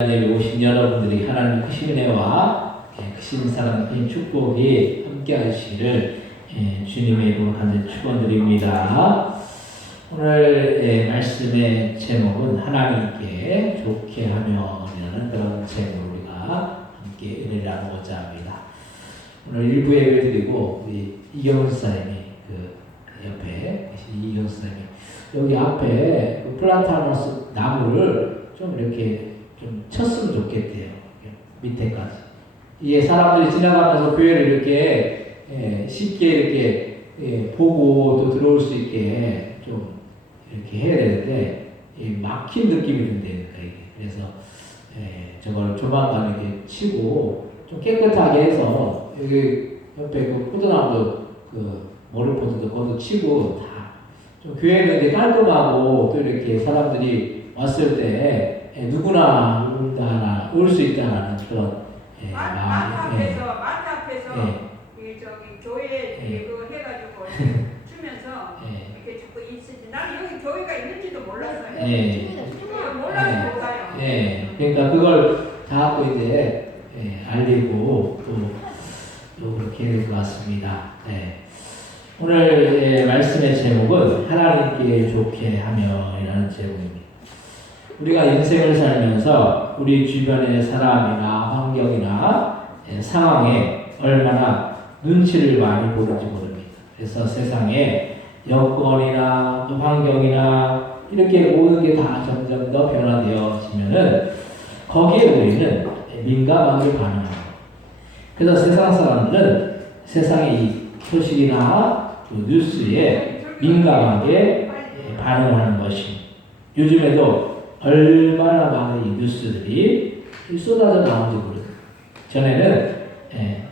안에 오신 여러분들이 하나님 크신 은혜와 크신 사랑, 큰 축복이 함께 하시기를 주님의 이름으로 간절히 축원드립니다. 오늘 말씀의 제목은 하나님께 좋게 하며라는 그런 제목으로 우리가 함께 은혜를 나누고자 합니다. 오늘 일부 예배 드리고 우리 이경훈 사님이 그 옆에 계신 이경훈 사님이 여기 앞에 그 플라타노스 나무를 좀 이렇게 좀 쳤으면 좋겠대요. 밑에까지. 이게 사람들이 지나가면서 교회를 이렇게 쉽게 이렇게 보고 또 들어올 수 있게 좀 이렇게 해야 되는데 막힌 느낌이 든다니까 이게. 그래서 저걸 조만간 이렇게 치고 좀 깨끗하게 해서 여기 옆에 그 포도나무 그 모래포도도 거기도 치고 다 좀 교회는 이제 깔끔하고 또 이렇게 사람들이 왔을 때 누구나 올 수 있다는 그런 마트 앞에서 저기 교회 이거 해가지고 주면서 이렇게 자꾸 있으지. 나는 여기 교회가 있는지도 몰랐어요. 몰라서 못 가요. 그러니까 그걸 다 또 이제 알리고 또 그렇게 될 것 같습니다. 오늘 말씀의 제목은 하나님께 좋게 하며라는 제목입니다. 우리가 인생을 살면서 우리 주변의 사람이나 환경이나 상황에 얼마나 눈치를 많이 보는지 모릅니다. 그래서 세상에 여건이나 또 환경이나 이렇게 모든 게 다 점점 더 변화되어지면은 거기에 우리는 민감하게 반응합니다. 그래서 세상 사람들은 세상의 이 소식이나 뉴스에 민감하게 반응하는 것입니다. 요즘에도 얼마나 많은 이 뉴스들이 쏟아져 나오는지 모르겠어요. 전에는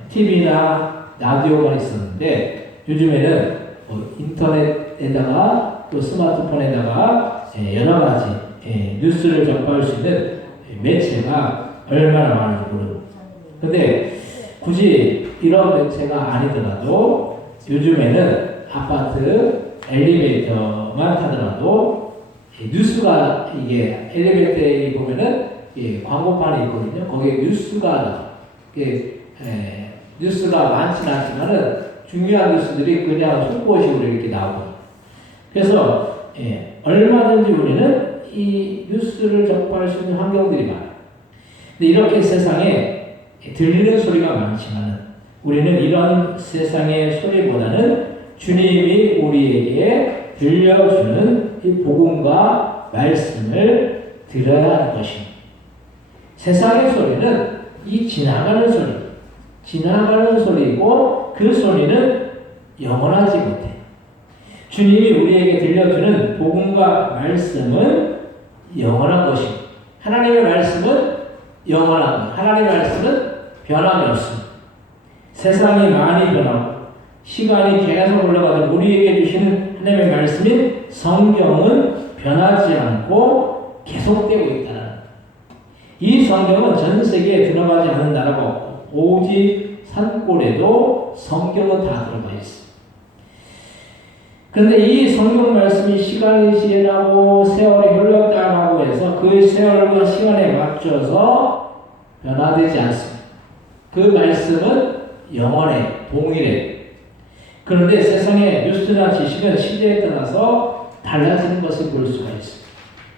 TV나 라디오가 있었는데 요즘에는 인터넷에다가 또 스마트폰에다가 여러 가지 뉴스를 접할 수 있는 매체가 얼마나 많은지 모릅니다. 근데 굳이 이런 매체가 아니더라도 요즘에는 아파트 엘리베이터만 타더라도 뉴스가 이게 엘리베이터에 보면은 광고판이 있거든요. 거기에 뉴스가 많지는 않지만은 중요한 뉴스들이 그냥 속보식으로 이렇게 나오고. 그래서 얼마든지 우리는 이 뉴스를 접할 수 있는 환경들이 많아요. 근데 이렇게 세상에 들리는 소리가 많지만은 우리는 이런 세상의 소리보다는 주님이 우리에게 들려주는 이 복음과 말씀을 들어야 하는 것입니다. 세상의 소리는 이 지나가는 소리이고 그 소리는 영원하지 못해. 주님이 우리에게 들려주는 복음과 말씀은 영원한 것입니다. 하나님의 말씀은 영원한 것. 하나님의 말씀은 변함이 없습니다. 세상이 많이 변하고 시간이 계속 흘러가도 우리에게 주시는 하나님의 말씀인 성경은 변하지 않고 계속되고 있다는 이 성경은 전 세계에 들어가지 않은 나라가 없고 오직 산골에도 성경은 다 들어가 있습니다. 그런데 이 성경 말씀이 시간이 지나고 세월이 흘러가고 해서 그 세월과 시간에 맞춰서 변화되지 않습니다. 그 말씀은 영원해, 동일해. 그런데 세상의 뉴스나 지식은 시대에 따라서 달라지는 것을 볼 수가 있습니다.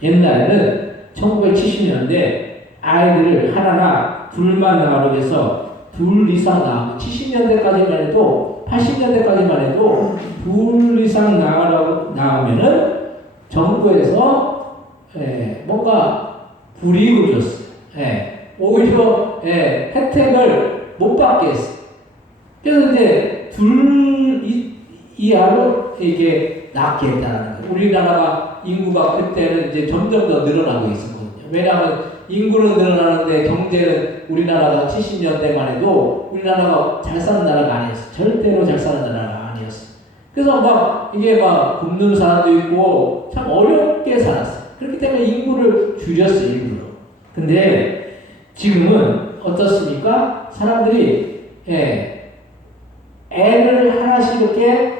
옛날에는 1970년대 아이들을 하나나 둘만 나가려고 해서 둘 이상 나가고 70년대까지만 해도 80년대까지만 해도 둘 이상 나가면은 정부에서 뭔가 불이익을 줬어요. 오히려 혜택을 못 받게 했어요. 그래서 이제 둘 이하로 이게 낳게 했다는 거예요. 우리나라가 인구가 그때는 이제 점점 더 늘어나고 있었거든요. 왜냐하면 인구는 늘어나는데 경제는 우리나라가 70년대만 해도 우리나라가 잘 사는 나라가 아니었어요. 절대로 잘 사는 나라가 아니었어요. 그래서 이게 굶는 사람도 있고 참 어렵게 살았어요. 그렇기 때문에 인구를 줄였어요, 일부러. 근데 지금은 어떻습니까? 사람들이 애를 하나씩 이렇게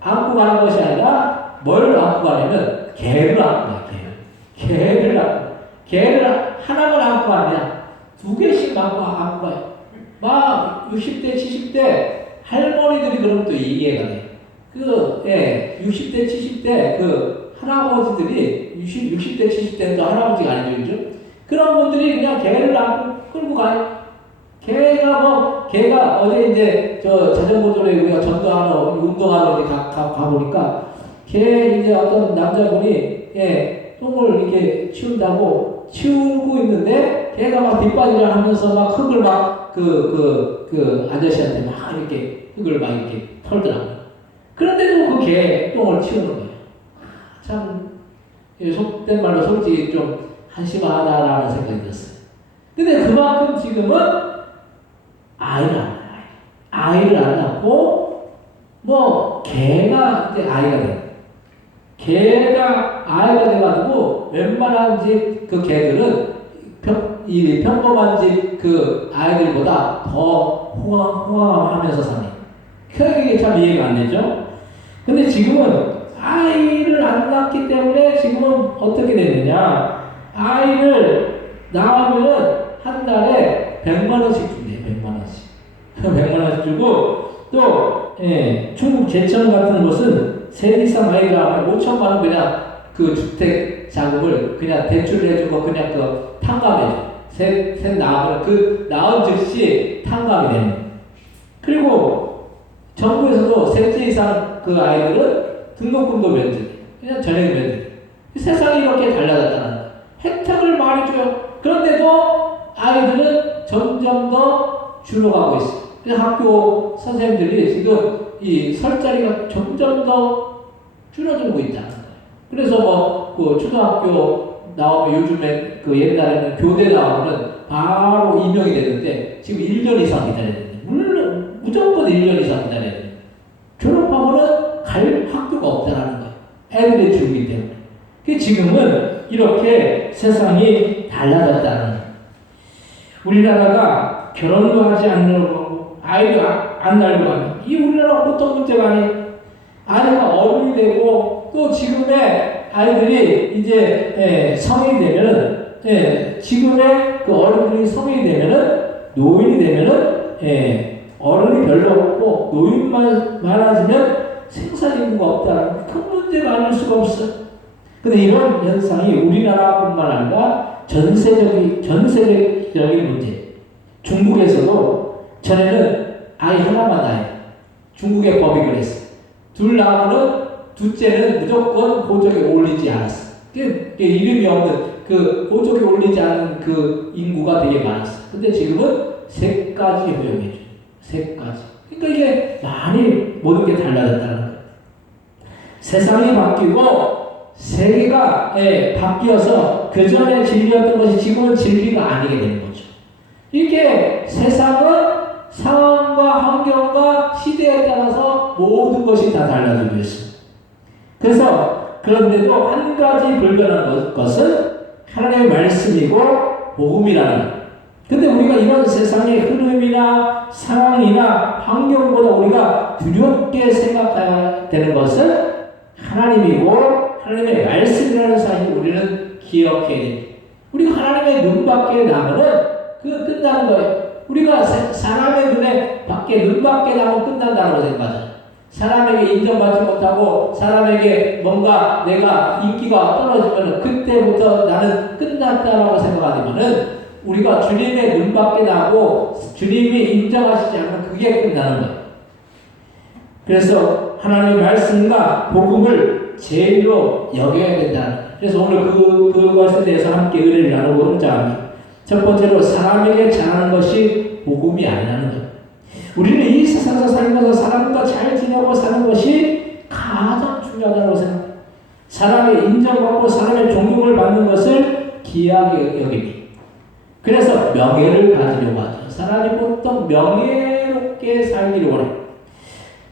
안고 가는 것이 아니라 뭘 안고 가냐면 개를 안고 가요. 개를 안고. 개를 하나만 안고 왔냐? 2개씩 안고 와요. 막 60대, 70대 할머니들이 그럼 또 이해가 돼. 60대, 70대 할아버지들이 60대, 70대는 또 할아버지가 아니죠. 그런 분들이 그냥 개를 안고 끌고 가요. 개가 어제 이제 자전거조에 우리가 전도하러, 운동하러 이제 가보니까 이제 어떤 남자분이 똥을 이렇게 치운다고 치우고 있는데 개가 막 뒷바지를 하면서 막 흙을 막 아저씨한테 막 이렇게 흙을 막 이렇게 털더라고요. 그런데도 그 개 똥을 치우는 거예요. 참, 속된 말로 솔직히 좀 한심하다라는 생각이 들었어요. 근데 그만큼 지금은 아이를 안 낳고, 개가 이제 아이가 돼. 개가 아이가 돼가지고, 웬만한 집 그 개들은 평범한 집 아이들보다 더 호강하면서 사네. 그게 참 이해가 안 되죠? 근데 지금은 아이를 안 낳기 때문에 지금은 어떻게 됐느냐. 아이를 낳으면은 한 달에 100만원씩 준대요. 100만원씩. 100만원씩 주고, 또, 중국 제천 같은 곳은 셋 이상 아이가 하면 5천만원 그냥 주택 자금을 그냥 대출을 해주고 그냥 탕감해줘. 셋 낳으면 낳은 즉시 탕감이 되는. 그리고 정부에서도 셋째 이상 아이들은 등록금도 면제. 그냥 전액 면제. 세상이 이렇게 달라졌다는 거예요. 혜택을 많이 줘요. 그런데도 아이들은 점점 더 줄어가고 있어요. 그래서 학교 선생님들이 지금 이 설 자리가 점점 더 줄어들고 있다는 거예요. 그래서 초등학교 나오면 요즘에 옛날에는 교대 나오면 바로 임용이 되는데 지금 1년 이상 기다려야 돼요. 물론 무조건 1년 이상 기다려야 돼요. 졸업하고는 갈 학교가 없다는 거예요. 애들이 줄기 때문에. 지금은 이렇게 세상이 달라졌다는 거예요. 우리나라가 결혼도 하지 않으려고 하고 아이도 안 낳으려고 하고 이 우리나라 보통 문제가 아니에요. 아이가 어른이 되고 또 지금의 아이들이 이제 성인이 되면은 지금의 어른들이 성인이 되면은 노인이 되면은 어른이 별로 없고 노인만 많아지면 생산인구가 없다는 큰 문제가 아닐 수가 없어요. 근데 이런 현상이 우리나라뿐만 아니라 전 세적인 문제. 중국에서도 전에는 아이 하나만 낳아요. 중국의 법이 그랬어요. 둘 낳으면 둘째는 무조건 호적에 올리지 않았어. 이름이 없는 호적에 올리지 않은 인구가 되게 많았어. 근데 지금은 3가지 허용해줘. 3가지. 그러니까 이게 많이 모든 게 달라졌다는 거예요. 세상이 바뀌고 세계가 바뀌어서 그 전에 진리였던 것이 지금은 진리가 아니게 되는 거죠. 이렇게 세상은 상황과 환경과 시대에 따라서 모든 것이 다 달라지고 있습니다. 그래서 그런데도 한 가지 불변한 것은 하나님의 말씀이고 복음이라는 것. 근데 우리가 이런 세상의 흐름이나 상황이나 환경보다 우리가 두렵게 생각해야 되는 것은 하나님이고 하나님의 말씀이라는 사실을 우리는 기억해야 됩니다. 우리가 하나님의 눈 밖에 나면은 끝나는 거예요. 우리가 사람의 눈에 눈 밖에 나면 끝난다고 생각하잖아요. 사람에게 인정받지 못하고 사람에게 뭔가 내가 인기가 떨어지면 그때부터 나는 끝났다라고 생각하지만은 우리가 주님의 눈 밖에 나고 주님이 인정하시지 않으면 그게 끝나는 거예요. 그래서 하나님의 말씀과 복음을 제일로 여겨야 된다는 거예요. 그래서 오늘 그것에 대해서 함께 의뢰를 나누고자 합니다. 첫 번째로 사람에게 잘하는 것이 복음이 아니라는 거예요. 우리는 이 세상에서 살면서 사람과 잘 지내고 사는 것이 가장 중요하다고 생각합니다. 사람의 인정받고 사람의 존경을 받는 것을 귀하게 여깁니다. 그래서 명예를 가지려고 하죠. 사람이 보통 명예롭게 살기를 원해요.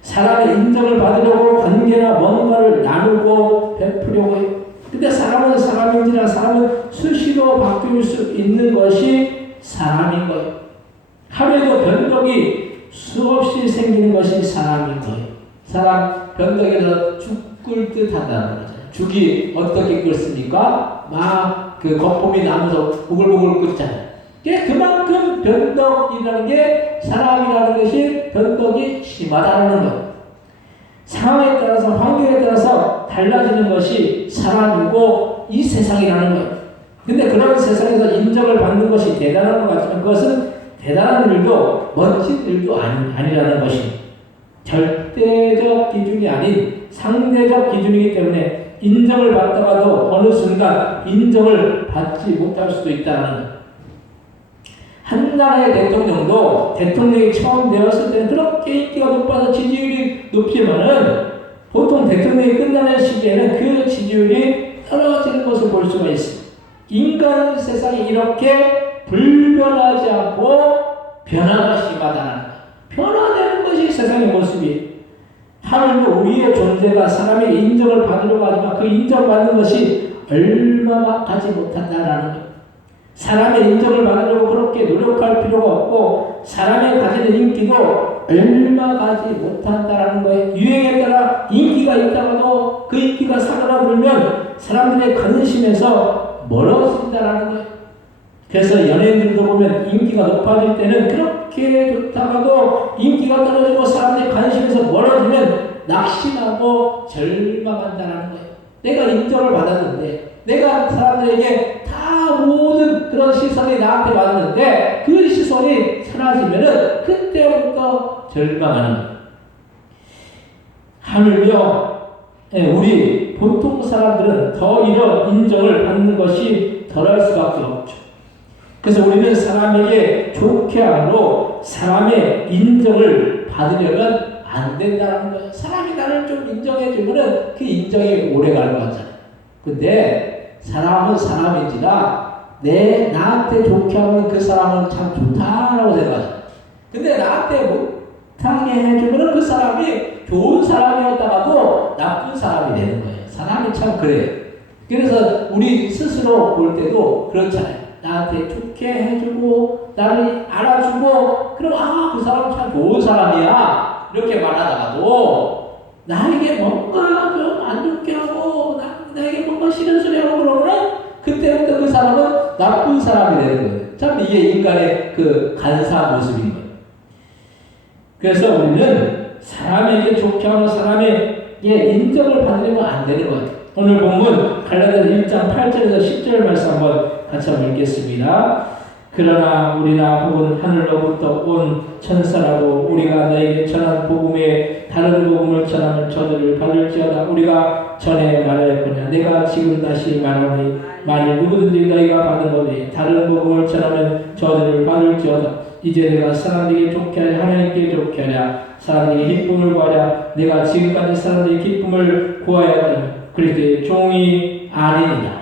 사람의 인정을 받으려고 관계나 뭔가를 나누고 베푸려고 해요. 근데 사람은 사람인지라 사람은 수시로 바뀔 수 있는 것이 사람인 거예요. 하루에도 변덕이 수없이 생기는 것이 사람인 거예요. 사람 변덕에서 죽을 듯 한다는 거죠. 죽이 어떻게 끓습니까? 막 그 거품이 나면서 부글부글 끓잖아요. 그만큼 변덕이라는 게 사람이라는 것이 변덕이 심하다는 거예요. 상황에 따라서 환경에 따라서 달라지는 것이 사람이고 이 세상이라는 거예요. 근데 그런 세상에서 인정을 받는 것이 대단한 것 같지만 그것은 대단한 일도 멋진 일도 아니라는 것입니다. 절대적 기준이 아닌 상대적 기준이기 때문에 인정을 받다가도 어느 순간 인정을 받지 못할 수도 있다는 거예요. 한 나라의 대통령도 대통령이 처음 되었을 때는 그렇게 인기가 높아서 지지율이 높지만은 보통 대통령이 끝나는 시기에는 그 지지율이 떨어지는 것을 볼 수가 있습니다. 인간 세상이 이렇게 불변하지 않고 변화가 심하다는 거예요. 변화되는 것이 세상의 모습이에요. 하물며 우리의 존재가 사람의 인정을 받으려고 하지만 그 인정받는 것이 얼마나 가지 못한다라는 거예요. 사람의 인정을 받으려고 그렇게 노력할 필요가 없고 사람의 가지는 인기도 얼마 가지 못한다라는 거예요. 유행에 따라 인기가 있다가도 그 인기가 사그라들면 사람들의 관심에서 멀어진다라는 거예요. 그래서 연예인들도 보면 인기가 높아질 때는 그렇게 좋다가도 인기가 떨어지고 사람들의 관심에서 멀어지면 낙심하고 절망한다라는 거예요. 내가 인정을 받았는데 내가 사람들에게 다 모든 그런 시선이 나한테 왔는데 그 시선이 사라지면은 그때부터 절망하는 거예요. 하물며 우리 보통 사람들은 더 이런 인정을 받는 것이 덜할 수밖에 없죠. 그래서 우리는 사람에게 좋게 함으로 사람의 인정을 받으려면 안 된다는 거예요. 사람이 나를 좀 인정해주면은 그 인정이 오래 갈 것 같잖아요. 근데 사람은 사람인지라 나한테 좋게 하면 그 사람은 참 좋다라고 생각하죠. 근데 나한테 못하게 해주면 그 사람이 좋은 사람이었다가도 나쁜 사람이 되는 거예요. 사람이 참 그래요. 그래서 우리 스스로 볼 때도 그렇잖아요. 나한테 좋게 해주고 나를 알아주고 그럼 그 사람 참 좋은 사람이야 이렇게 말하다가도 나에게 뭔가 좀 안 좋게 하고 나에게 뭔가 싫은 소리 하고 그러면 그때부터 그 사람은 나쁜 사람이 되는 거예요. 참 이게 인간의 그 간사한 모습인 거예요. 그래서 우리는 사람에게 좋게 하는 사람에게 인정을 받으려면 안 되는 거예요. 오늘 본문 갈라디아서 1장 8절에서 10절 말씀 한번 같이 한번 읽겠습니다. 그러나 우리나 혹은 하늘로부터 온 천사라도 우리가 너에게 전한 복음에 다른 복음을 전하면 저들을 받을지어다. 우리가 전에 말하였거냐 내가 지금 다시 말하니 만일 누구든지 너희가 받은 것에 다른 복음을 전하면 저들을 받을지어다. 이제 내가 사람들에게 좋게 하랴 하나님께 좋게 하랴 사람들에게 기쁨을 구하랴 내가 지금까지 사람들에게 기쁨을 구하였다면 그리스도의 종이 아니니라.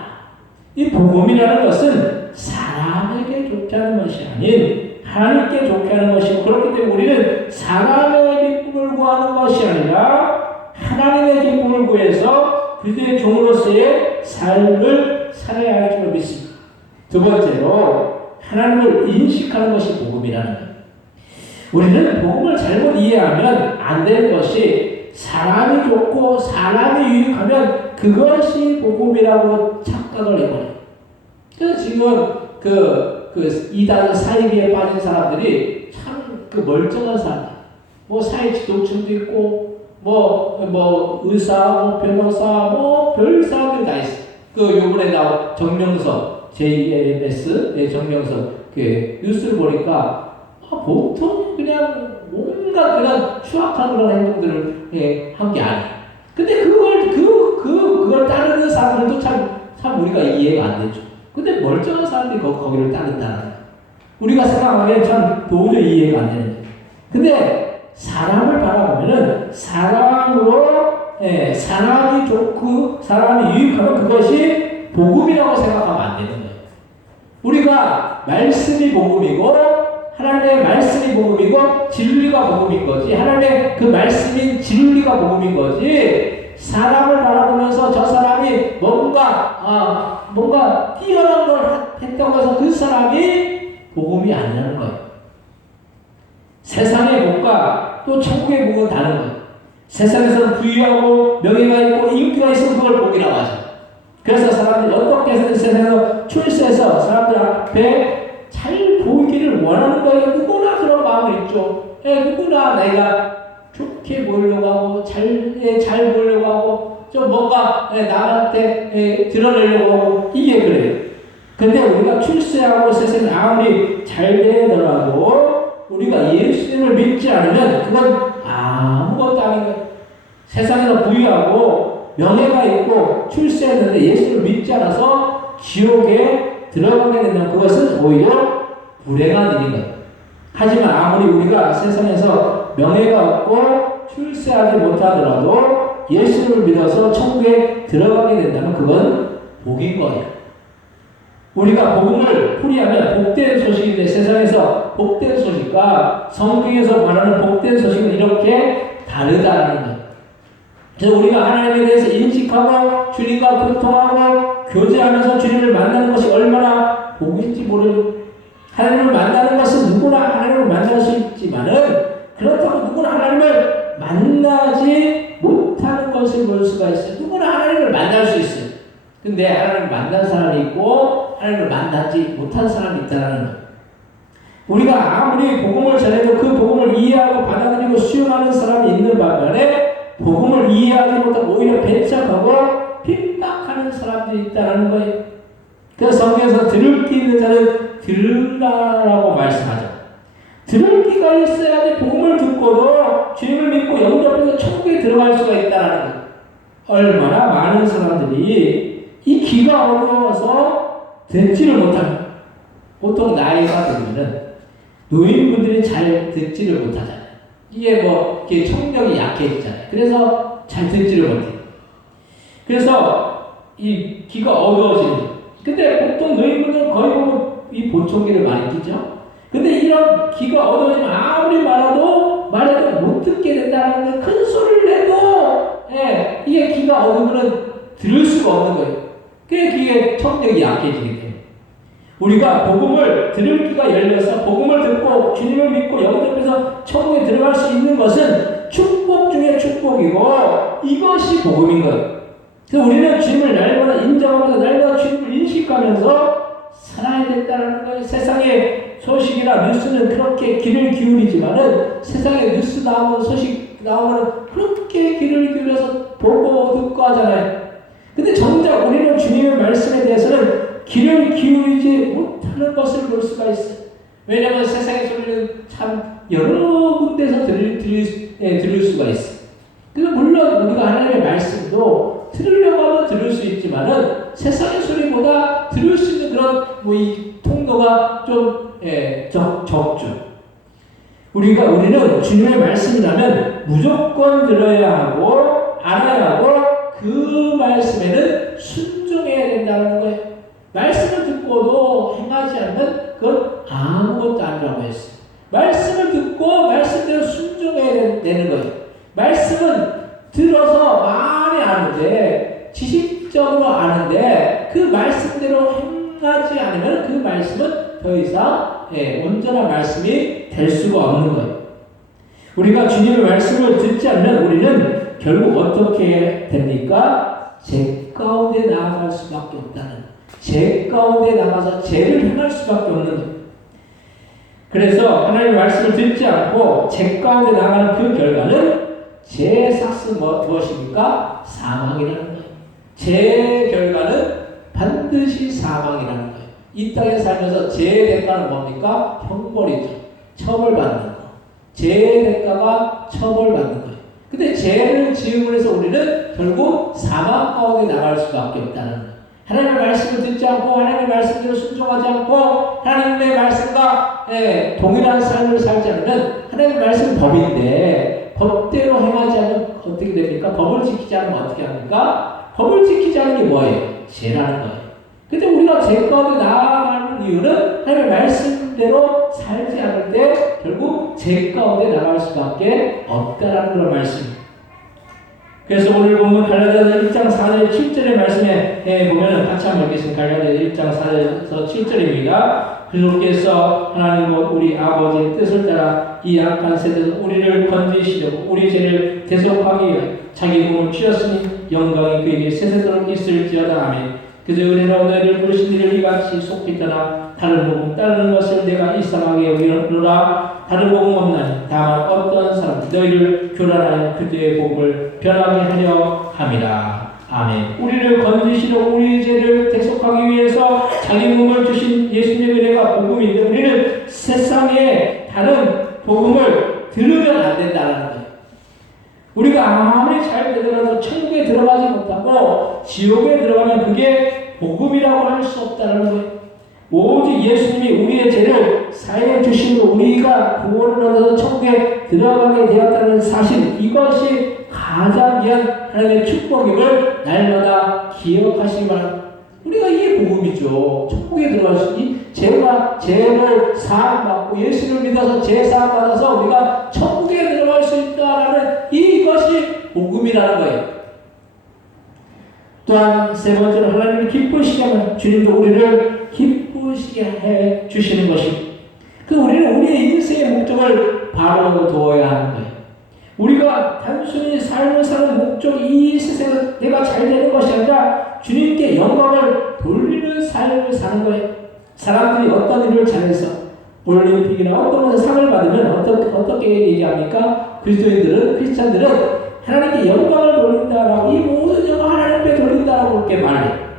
이 복음이라는 것은 사람에게 좋게 하는 것이 아닌 하나님께 좋게 하는 것이고 그렇기 때문에 우리는 사람의 기쁨을 구하는 것이 아니라 하나님의 기쁨을 구해서 그리스도의 종으로서의 삶을 살아야 할 줄 믿습니다. 두 번째로 하나님을 인식하는 것이 복음이라는 거예요. 우리는 복음을 잘못 이해하면 안 되는 것이 사람이 좋고 사람이 유익하면 그것이 복음이라고 착각을 해버려요. 그래서 지금 이단 사이비에 빠진 사람들이 참 그 멀쩡한 사람들, 뭐 사회 지도층도 있고, 뭐 의사, 변호사, 별 사람들이 다 있어. 요번에 나온 정명석, JMS, 정명석, 뉴스를 보니까, 보통 그냥 뭔가 그런 추악한 그런 행동들을 한 게 아니에요. 근데 그걸 따르는 사람들도 참 우리가 이해가 안 되죠. 근데 멀쩡한 사람들이 거기를 따른다는 거예요. 우리가 생각하기엔 참 도저히 이해가 안 되는 거예요. 근데 사람을 바라보면은 사람으로 사람이 좋고 사람이 유익하면 그것이 복음이라고 생각하면 안 되는 거예요. 우리가 말씀이 복음이고 하나님의 말씀이 복음이고 진리가 복음인 거지. 하나님의 그 말씀인 진리가 복음인 거지. 사람을 바라보면서 저 사람이 뭔가 뛰어난 걸 했다고 해서 그 사람이 복음이 아니라는 거예요. 세상의 복과 또 천국의 복은 다른 거예요. 세상에서는 부유하고 명예가 있고 인기가 있으면 그걸 복이라고 하죠. 그래서 사람들이 어떻게 해서 세상에서 출세해서 사람들 앞에 잘 보이기를 원하는 거예요. 누구나 그런 마음이 있죠. 누구나 내가 좋게 보이려고 하고 잘 보이려고 하고 좀 뭔가 남한테 드러내려고 하고 이게 그래요. 근데 우리가 출세하고 세상에 아무리 잘 되더라도 우리가 예수님을 믿지 않으면 그건 아무것도 아닌 거예요. 세상에서 부유하고 명예가 있고 출세했는데 예수를 믿지 않아서 지옥에 들어가게 되면 그것은 오히려 불행한 일인 거예요. 하지만 아무리 우리가 세상에서 명예가 없고 출세하지 못하더라도 예수를 믿어서 천국에 들어가게 된다면 그건 복인 거예요. 우리가 복음을 풀이하면 복된 소식인데 세상에서 복된 소식과 성경에서 말하는 복된 소식은 이렇게 다르다는 거예요. 그래서 우리가 하나님에 대해서 인식하고 주님과 교통하고 교제하면서 주님을 만나는 것이 얼마나 복인지 모르는 하나님을 만나는 것은 누구나 하나님을 만날 수 있지만은 그렇다고 누구나 하나님을 만나지 못하는 것을 볼 수가 있어요. 누구나 하나님을 만날 수 있어요. 근데 하나님을 만난 사람이 있고 하나님을 만나지 못한 사람이 있다는 거예요. 우리가 아무리 복음을 전해도 그 복음을 이해하고 받아들이고 수용하는 사람이 있는 반면에 복음을 이해하지 못하고 오히려 배척하고 핍박하는 사람들이 있다는 거예요. 그래서 성경에서 들을 귀 있는 자는 들으라라고 말씀하죠. 들을 귀가 있어야지 복음을 듣고도 주님을 믿고 영접해서 천국에 들어갈 수가 있다는 거예요. 얼마나 많은 사람들이 이 귀가 어려워서 듣지를 못합니다. 보통 나이가 들면은 노인분들이 잘 듣지를 못하잖아요. 이게 이게 청력이 약해지잖아요. 그래서 잘 듣지를 못해요. 그래서 이 귀가 어두워지는 거예요. 근데 보통 노인분들은 거의 보면 이 보청기를 많이 끼죠. 근데 이런 귀가 어두워지면 아무리 말해도 못 듣게 된다는 게 큰 소리를 내도 이게 귀가 어두우면 들을 수가 없는 거예요. 그게 귀의 청력이 약해지기 때문에 우리가 복음을 들을 귀가 열려서 복음을 듣고 주님을 믿고 영접해서 천국에 들어갈 수 있는 것은 축복 중에 축복이고 이것이 복음인 거예요. 그래서 우리는 주님을 날마다 인정하면서 날마다 주님을 인식하면서 살아야 된다는 거예요. 세상의 소식이나 뉴스는 그렇게 귀를 기울이지만은 세상에 뉴스 나오는 소식 나오면 그렇게 귀를 기울여서 보고 듣고 하잖아요. 근데 정작 우리는 주님의 말씀에 대해서는 귀를 기울이지 못하는 것을 볼 수가 있어요. 왜냐하면 세상의 소리는 참 여러 군데서 들을 수가 있어요. 그래서 물론 우리가 하나님의 말씀도 들으려고 하면 들을 수 있지만은 세상의 소리보다 들을 수 있는 그런 이 통로가 좀 적죠. 우리는 주님의 말씀이라면 무조건 들어야 하고 알아야 하고 그 말씀에는 순종해야 된다는 거예요. 말씀을 듣고도 행하지 않으면 그건 아무것도 아니라고 했어요. 말씀을 듣고 말씀대로 순종해야 되는 거예요. 말씀은 들어서 많이 아는데 지식적으로 아는데 그 말씀대로 행하지 않으면 그 말씀은 더 이상 온전한 말씀이 될 수가 없는 거예요. 우리가 주님의 말씀을 듣지 않으면 우리는 결국 어떻게 됩니까? 죄 가운데 나아갈 수밖에 없다는, 죄 가운데 나가서 죄를 행할 수밖에 없는 거예요. 그래서 하나님의 말씀을 듣지 않고 죄 가운데 나가는 그 결과는 죄의 삭은 무엇입니까? 사망이라는 거예요. 죄의 결과는 반드시 사망이라는 거예요. 이 땅에 살면서 죄의 대가는 뭡니까? 형벌이죠. 처벌받는 거. 죄의 대가가 처벌받는 거예요. 근데 죄를 지음을 해서 우리는 결국 사망 가운데 나갈 수밖에 없다는 거예요. 하나님의 말씀을 듣지 않고 하나님의 말씀대로 순종하지 않고 하나님의 말씀과 동일한 삶을 살지 않으면 하나님의 말씀은 법인데 법대로 행하지 않으면 어떻게 됩니까? 법을 지키지 않으면 어떻게 합니까? 법을 지키지 않는 게 뭐예요? 죄라는 거예요. 근데 우리가 죄 가운데 나아가는 이유는 하나님의 말씀대로 살지 않을 때 결국 죄 가운데 나갈 수밖에 없다라는 그런 말씀입니다. 그래서 오늘 보면 갈라디아서 1장 4절 7절의 말씀에 보면은 같이 한번 읽겠습니다. 갈라디아서 1장 4절에서 7절입니다. 그리스도께서 하나님 우리 아버지의 뜻을 따라 이 악한 세대에서 우리를 건지시려고 우리 죄를 대속하기 위해 자기 몸을 치렀으니 영광이 그에게 세세도록 있을지어다. 아멘. 그저 은혜로 너희를 부르신 이를 이같이 속히 떠나 다른 복음 따르는 것을 내가 이상하게 여기노라. 다른 복음 없나니 다만 어떤 사람 너희를 교란하여 그들의 복음을 변하게 하려 함이라. 아멘. 우리를 건지시러 우리 죄를 대속하기 위해서 자기 몸을 주신 예수님의 은혜가 복음인데 우리는 세상에 다른 복음을 들으면 안 된다는 거예요. 우리가 아무리 잘 되더라도 천국에 들어가지 못하고 지옥에 들어가면 그게 복음이라고 할 수 없다는 거예요. 오직 예수님이 우리의 죄를 사해 주심으로 우리가 구원을 얻어서 천국에 들어가게 되었다는 사실, 이것이 가장 귀한 하나님의 축복임을 날마다 기억하시기 바랍니다. 우리가 이게 복음이죠. 천국에 들어가시니 죄를 사함받고 예수를 믿어서 죄 사함받아서 우리가 천국에 들어갈 수 있다라는 이것이 복음이라는 거예요. 또한 세 번째로 하나님을 기쁘시게 하면 주님도 우리를 기쁘시게 해 주시는 것입니다. 우리는 우리의 인생의 목적을 바로 두어야 하는 거예요. 우리가 단순히 삶을 사는 목적이 이 세상에서 내가 잘 되는 것이 아니라 주님께 영광을 돌리는 삶을 사는 거예요. 사람들이 어떤 일을 잘해서 올림픽이나 어떤 것에 상을 받으면 어떻게 얘기합니까? 크리스찬들은 하나님께 영광을 돌린다라고, 이 모든 영광 하나님께 돌린다라고 그렇게 말해요.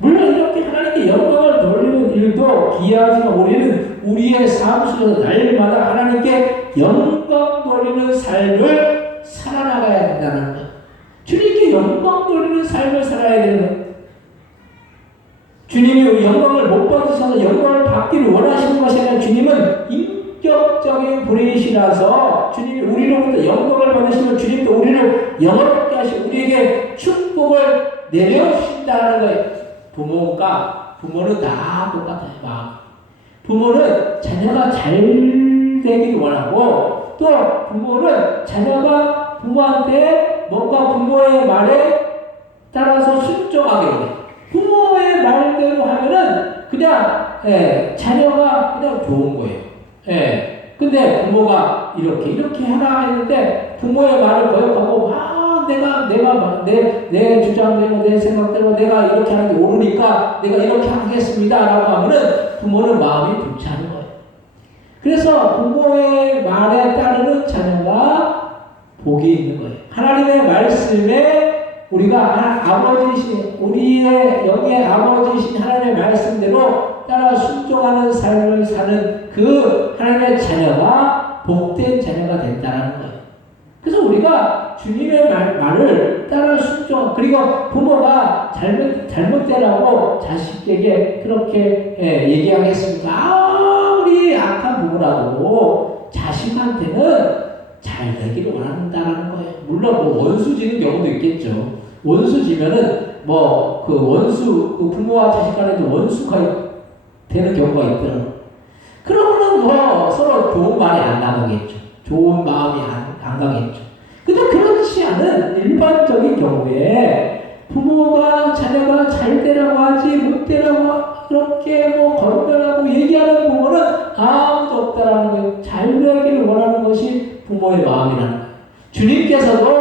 물론 이렇게 하나님께 영광을 돌리는 일도 기이하지만 우리는 우리의 삶 속에서 날마다 하나님께 영광 돌리는 삶을 살아나가야 된다는 것. 주님께 영광 돌리는 삶을 살아야 되는 것. 주님이 영광을 못 받으셔서 영광을 받기를 원하시는 것이 아니라 주님은 인격적인 분이시라서 주님이 우리로부터 영광을 받으시면 주님도 우리를 영원롭게 하시고 우리에게 축복을 내려주신다는 거예요. 부모는 다 똑같아요. 마음. 부모는 자녀가 잘 되기를 원하고 또 부모는 자녀가 부모한테 뭔가 부모의 말에 따라서 순종하게 해요. 부모의 말대로 하면은 그냥 자녀가 그냥 좋은 거예요. 근데 부모가 이렇게 하라 했는데 부모의 말을 거역하고 내 주장대로 내 생각대로 내가 이렇게 하는 게 옳으니까 내가 이렇게 하겠습니다라고 하면은 부모는 마음이 불쾌한 거예요. 그래서 부모의 말에 따르는 자녀가 복이 있는 거예요. 하나님의 말씀에 우리가 아버지신 우리의 영의 아버지신 하나님의 말씀대로 따라 순종하는 삶을 사는 그 하나님의 자녀가 복된 자녀가 된다는 거예요. 그래서 우리가 주님의 말을 따라 순종, 그리고 부모가 잘못되라고 자식에게 그렇게 얘기하겠습니까? 아무리 악한 부모라도 자식한테는 잘 되기를 원한다는 거예요. 물론 원수 지는 경우도 있겠죠. 원수 지면은 그 부모와 자식 간에도 원수가 되는 경우가 있더라고요. 그러면은 서로 좋은 말이 안 나가겠죠. 좋은 마음이 안 가겠죠. 근데 그렇지 않은 일반적인 경우에 부모가 자녀가 잘 되라고 하지 못 되라고 그렇게 건면하고 얘기하는 부모는 아무도 없다라는 거예요. 잘 되기를 원하는 것이 부모의 마음이라는 거예요. 주님께서도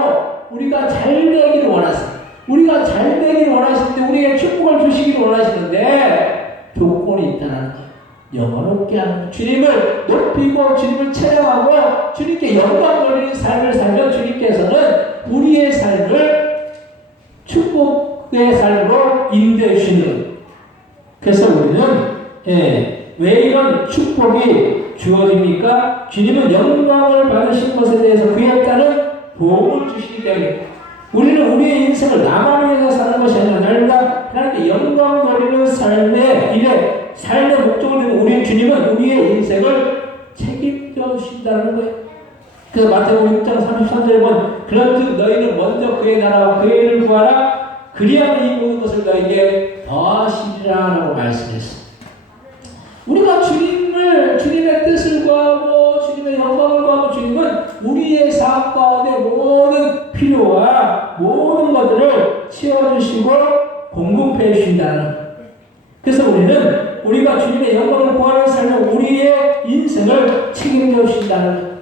우리가 잘 되기를 원하세요. 우리가 잘 되기를 원하시는데 우리에게 축복을 주시기를 원하시는데 조건이 있다는 거예요. 영원롭게 하는 주님을 높이고 주님을 찬양하고 주님께 영광 돌리는 삶을 살면 주님께서는 우리의 삶을 축복의 삶으로 인도해 주시는 거예요. 그래서 우리는 왜 이런 축복이 주어집니까? 주님은 영광을 받으신 것에 대해서 그에 따른 보험을 주시기 때문에 우리는 우리의 인생을 나만을 위해서 사는 것이 아니라 날마다 하나님께 영광 돌리는 삶의 목적을 두고 우리 주님은 우리의 인생을 책임져 주신다는 거예요. 그래서 마태복음 6장 33절에 보면 그런즉 너희는 먼저 그의 나라와 그의 일을 구하라 그리하면 이 모든 것을 너희에게 더하시리라 라고 말씀했습니다. 우리가 주님의 뜻을 구하고 주님의 영광을 구하고 주님은 우리의 삶 가운데 모든 필요와 모든 것들을 채워주시고 공급해 주신다는 거예요. 그래서 우리가 주님의 영광을 구하는 삶은 우리의 인생을 책임져 주신다는 거예요.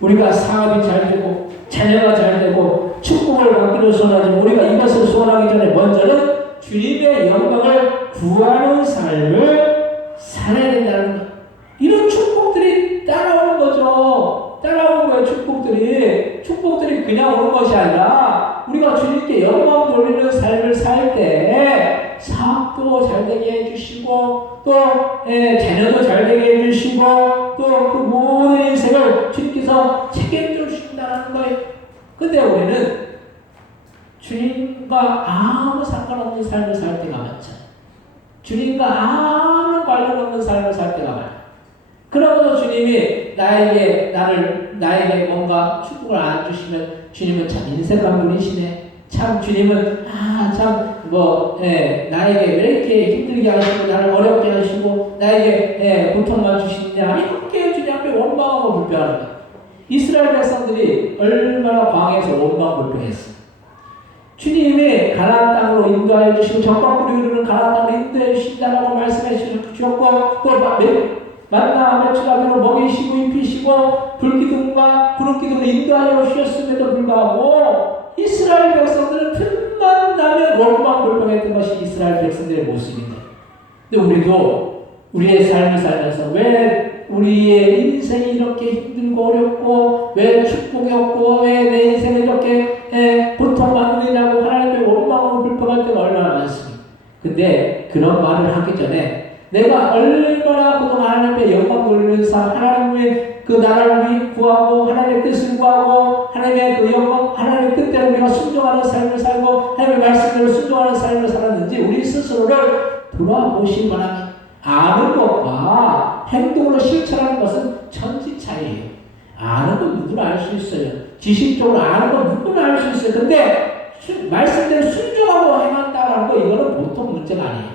우리가 사업이 잘 되고 자녀가 잘 되고 축복을 받기를 소원하지만 우리가 이것을 소원하기 전에 먼저는 주님의 영광을 구하는 삶을 살아야 된다는 거. 이런 축복들이 따라오는 거죠. 따라오는 거예요, 축복들이. 축복들이 그냥 오는 것이 아니라 우리가 주님께 영광 돌리는 삶을 살 때 사업도 잘 되게 해주시고 또 자녀도 잘 되게 해주시고 또 그 모든 인생을 주님께서 책임져 주신다는 거예요. 근데 우리는 주님과 아무 상관없는 삶을 살 때가 많잖아요. 주님과 아무 관련 없는 삶을 살 때가 많아요. 그러면서 주님이 나에게 뭔가 축복을 안 주시면 주님은 참 인색한 분이시네. 참 주님은 나에게 왜 이렇게 힘들게 하시고 나를 어렵게 하시고 나에게 고통만 주시느냐 이렇게 주님 앞에 원망하고 불평하는 거예요. 이스라엘 백성들이 얼마나 광야에서 원망 불평했어요. 주님이 가나안 땅으로 인도하여 주시고 적과꿀이 흐르는 가나안 땅으로 인도해 주신다라고 말씀해 주셨고 또 만나 매출하기로 먹이시고 입히시고 불기둥과 구름기둥을 인도하여 주셨음에도 불구하고 이스라엘 백성들은 틈만 나면 원망 불평했던 것이 이스라엘 백성들의 모습인데, 근데 우리도 우리의 삶을 살면서 왜 우리의 인생이 이렇게 힘들고 어렵고 왜 축복이 없고 왜 내 인생이 이렇게 고통받느냐고 하나님께 원망하고 불평할 때가 얼마나 많습니다. 근데 그런 말을 하기 전에 내가 얼마나 그동안 하나님께 영광 돌리는 삶, 하나님의 그 나라를 구하고 하나님의 뜻을 구하고 하나님의 그 영광, 하나님의 뜻대로 우리가 순종하는 삶을 살고 하나님의 말씀대로 순종하는 삶을 살았는지 우리 스스로를 돌아보시기 바랍니다. 아는 것과 행동으로 실천하는 것은 천지 차이예요. 아는 건 누구나 알 수 있어요. 지식적으로 아는 건 누구나 알 수 있어요. 근데 말씀대로 순종하고 행한다라는 거 이거는 보통 문제가 아니에요.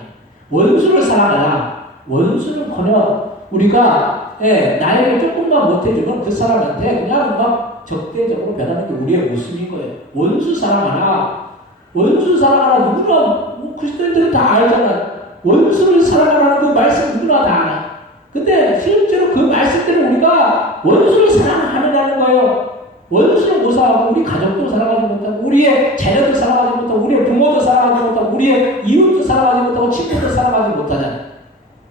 원수를 사랑하라. 원수는커녕 우리가 나에게 조금만 못해주면 그 사람한테 그냥 막 적대적으로 변하는 게 우리의 모습인 거예요. 원수 사랑하라. 원수 사랑하라. 누구나 그리스도인들은 다 알잖아. 원수를 사랑하라는 그 말씀 누구나 다 알아. 근데 실제로 그 말씀대로 우리가 원수를 사랑하느냐는 거예요. 원수를 못 사랑하고 우리 가족도 사랑하지 못하고 우리의 자녀도 사랑하지 못하고 우리의 부모도 사랑하지 못하고 우리의 이웃도 사랑하지 못하고 친구도 사랑하지 못하잖아요.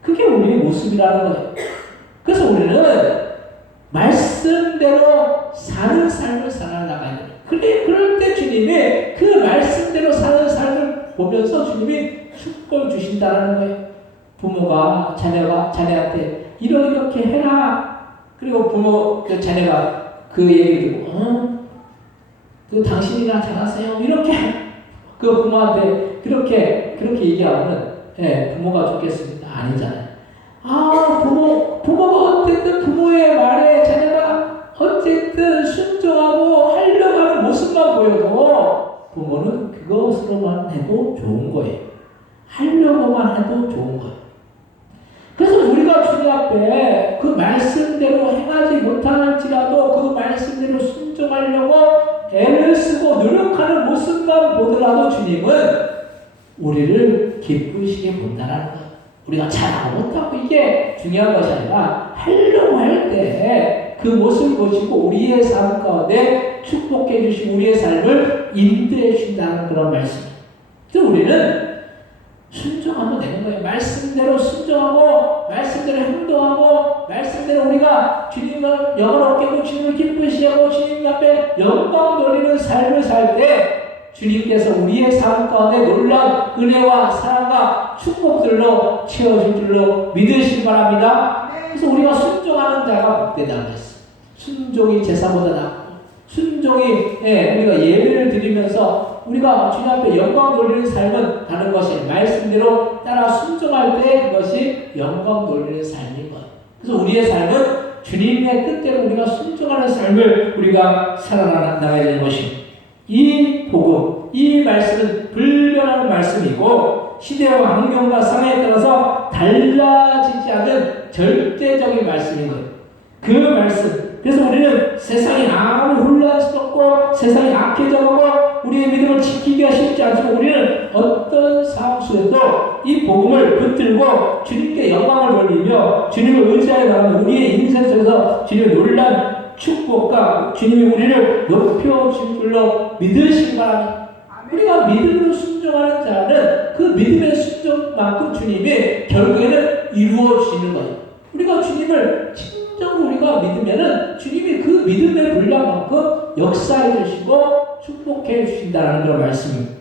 그게 우리의 모습이라는 거예요. 그래서 우리는 말씀대로 사는 삶을 살아나가야 돼요. 그럴 때 주님이 그 말씀대로 사는 삶을 보면서 주님이 축복을 주신다는 거예요. 부모가 자녀한테 이렇게 해라. 그리고 자녀가 그 얘기를 듣고 그 당신이나 잘하세요. 이렇게 그 부모한테 그렇게 얘기하면 부모가 좋겠습니다. 아니잖아요. 부모가 어쨌든 부모의 말에 자녀가 어쨌든 순종하고 하려고 하는 모습만 보여도 부모는 그것으로만 해도 좋은 거예요. 하려고만 해도 좋은 거예요. 그래서 우리가 주님 앞에 그 말씀대로 행하지 못할지라도 그 말씀대로 순종하려고 애를 쓰고 노력하는 모습만 보더라도 주님은 우리를 기쁘시게 본다는 거예요. 우리가 잘하고 못하고 이게 중요한 것이 아니라 하려고 할 때 그 모습을 보시고 우리의 삶 가운데 축복해 주시고 우리의 삶을 인도해 주신다는 그런 말씀이에요. 그래서 우리는 순종하면 되는 거예요. 말씀대로 순종하고 말씀대로 행동하고 말씀대로 우리가 주님을 영원롭게 하고 주님을 기쁘시하고 주님 앞에 영광 돌리는 삶을 살 때 주님께서 우리의 삶 가운데 놀라운 은혜와 사랑과 축복들로 채워줄 줄로 믿으시기 바랍니다. 그래서 우리가 순종하는 자가 복되다고 했어요. 순종이 제사보다 낫고 순종이 우리가 예배를 드리면서 우리가 주님 앞에 영광 돌리는 삶은 다른 것이 말씀대로 따라 순종할 때 그것이 영광 돌리는 삶인 것. 그래서 우리의 삶은 주님의 뜻대로 우리가 순종하는 삶을 우리가 살아나가야 되는 것입니다. 이 복음, 이 말씀은 불변하는 말씀이고 시대와 환경과 상황에 따라서 달라지지 않는 절대적인 말씀인 거예요. 그 말씀. 그래서 우리는 세상이 아무리 혼란스럽고 세상이 악해져가고 우리의 믿음을 지키기가 쉽지 않지만 우리는 어떤 상황 속에서도 이 복음을 붙들고 주님께 영광을 돌리며 주님을 의지하여 나가는 우리의 인생 속에서 주님의 놀란 축복과 주님이 우리를 높여줄 줄로 믿으시기 바랍니다. 우리가 믿음으로 순종하는 자는 그 믿음의 순종만큼 주님이 결국에는 이루어지는 거예요. 우리가 주님을 진정으로 우리가 믿으면은 주님이 그 믿음의 분량만큼 역사해 주시고 축복해 주신다는 그런 말씀입니다.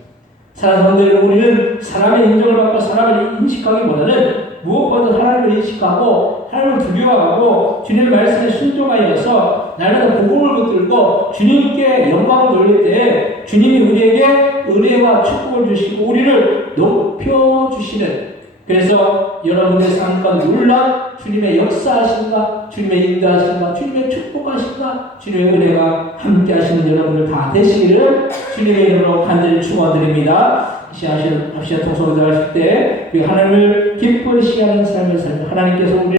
사랑하는 성도 여러분, 우리는 사람의 인정을 받고 사람을 인식하기보다는 무엇보다 하나님을 인식하고 하나님을 두려워하고 주님의 말씀에 순종하여서 날마다 복음을 붙들고 주님께 영광을 돌릴 때 주님이 우리에게 은혜와 축복을 주시고 우리를 높여주시는, 그래서 여러분의 삶 가운데 놀란 주님의 역사하신가, 주님의 인도하신가, 주님의 축복하신가, 주님의 은혜가 함께 하시는 여러분들 다 되시기를 주님의 이름으로 간절히 축원드립니다. 아시아 통성을 하실 때 하나님을 기쁘시게 하는 삶을 살며 하나님께서 우리